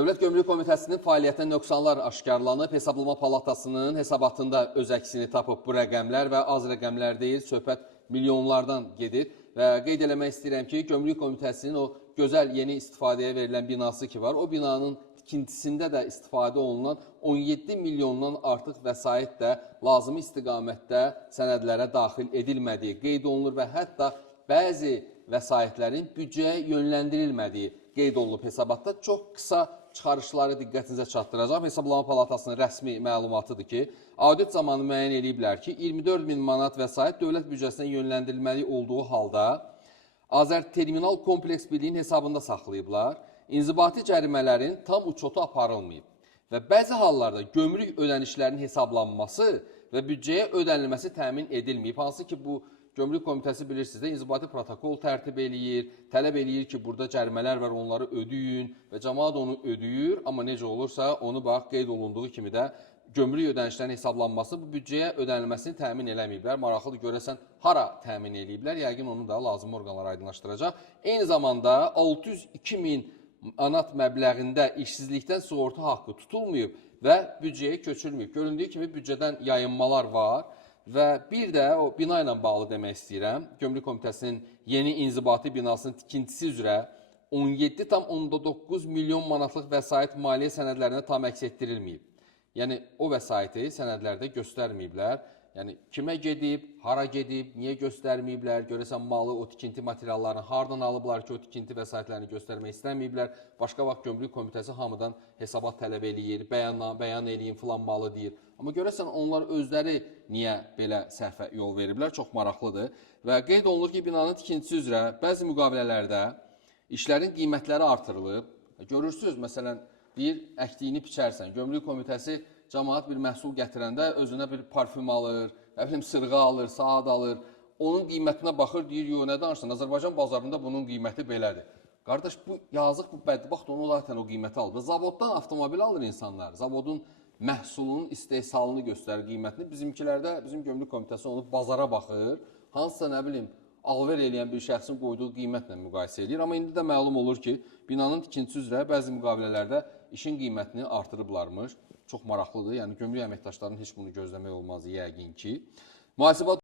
Dövlət Gömrük Komitəsinin fəaliyyətində nöqsanlar aşkarlanıb, Hesablama Palatasının hesabatında öz əksini tapıb bu rəqəmlər və az rəqəmlər deyil, söhbət milyonlardan gedir. Və qeyd eləmək istəyirəm ki, Gömrük Komitəsinin o gözəl yeni istifadəyə verilən binası ki var, o binanın tikintisində də istifadə olunan 17 milyondan artıq vəsait də lazımi istiqamətdə sənədlərə daxil edilmədiyi qeyd olunur və hətta bəzi vəsaitlərin büdcəyə yönləndirilmədiyi qeyd olunub hesabatda. Çox qısa çıxarışları diqqətinizə çatdıracaq. Hesablama Palatasının rəsmi məlumatıdır ki, audit zamanı müəyyən ediblər ki, 24 min manat vəsait dövlət büdcəsinə yönləndirilməli olduğu halda Azərterminal Kompleks Birliyin hesabında saxlayıblar. İnzibati cərimələrin tam uçotu aparılmayıb və bəzi hallarda gömrük ödənişlərinin hesablanması və büdcəyə ödənilməsi təmin edilməyib. Hansı ki, bu Gömrük Komitəsi bilirsiniz də inzibati protokol tərtib eləyir, tələb eləyir ki, burada cərimələr var, onları ödəyin və cəmaət onu ödəyir. Amma necə olursa, onu bax, qeyd olunduğu kimi də gömrük ödənişlərinin hesablanması bu büdcəyə ödənilməsini təmin eləməyiblər. Maraqlıdır, görəsən, hara təmin eləyiblər? Yəqin onu da lazım orqanlar aydınlaşdıracaq. Eyni zamanda 602 min manat məbləğində işsizlikdən sığorta haqqı tutulmayıb və büdcəyə köçülməyib. Göründüyü kimi büdcədən yayınmalar var. Və bir də o bina ilə bağlı demək istəyirəm. Gömrük Komitəsinin yeni inzibati binasının tikintisi üzrə 17,9 milyon manatlıq vəsait maliyyə sənədlərinə tam əks etdirilməyib. Yəni, o vəsaiti sənədlərdə göstərməyiblər. Yəni, kimə gedib, hara gedib, niyə göstərməyiblər, görəsən malı, o tikinti materiallarını hardan alıblar ki, o tikinti vəsaitlərini göstərmək istəməyiblər. Başqa vaxt Gömrük Komitəsi hamıdan hesabat tələb eləyir, bəyan eləyin, filan malı deyir. Amma görəsən, onlar özləri niyə belə səhvə yol veriblər, çox maraqlıdır. Və qeyd olunur ki, binanın tikintisi üzrə bəzi müqavilələrdə işlərin qiymətləri artırılıb. Görürsünüz, məsələn, deyir, əkdiyini biçərsən. Gömrük Komitəsi cəmaət bir məhsul gətirəndə özünə bir parfüm alır, sırğa alır, saat alır. Onun qiymətinə baxır, deyir, yox, nə danışsan? Azərbaycan bazarında bunun qiyməti belədir. Qardaş, bu yazıq, bu bədbaxt onu zaten o qiyməti alır. Zavoddan avtomobil alır insanlar. Zavodun məhsulunun istehsalını göstərir qiymətini. Bizimkilərdə, bizim Gömrük Komitəsi onu bazara baxır. Hansısa, nə bilim, alver eləyən bir şəxsin qoyduğu qiymətlə müqayisə edir. Amma indi də məlum olur ki, binanın tikintisi üzrə bəzi müqavilələrdə işin qiymətini artırıblarmış. Çox maraqlıdır. Yəni, gömrük əməkdaşlarının heç bunu gözləmək olmaz yəqin ki. Mühasibat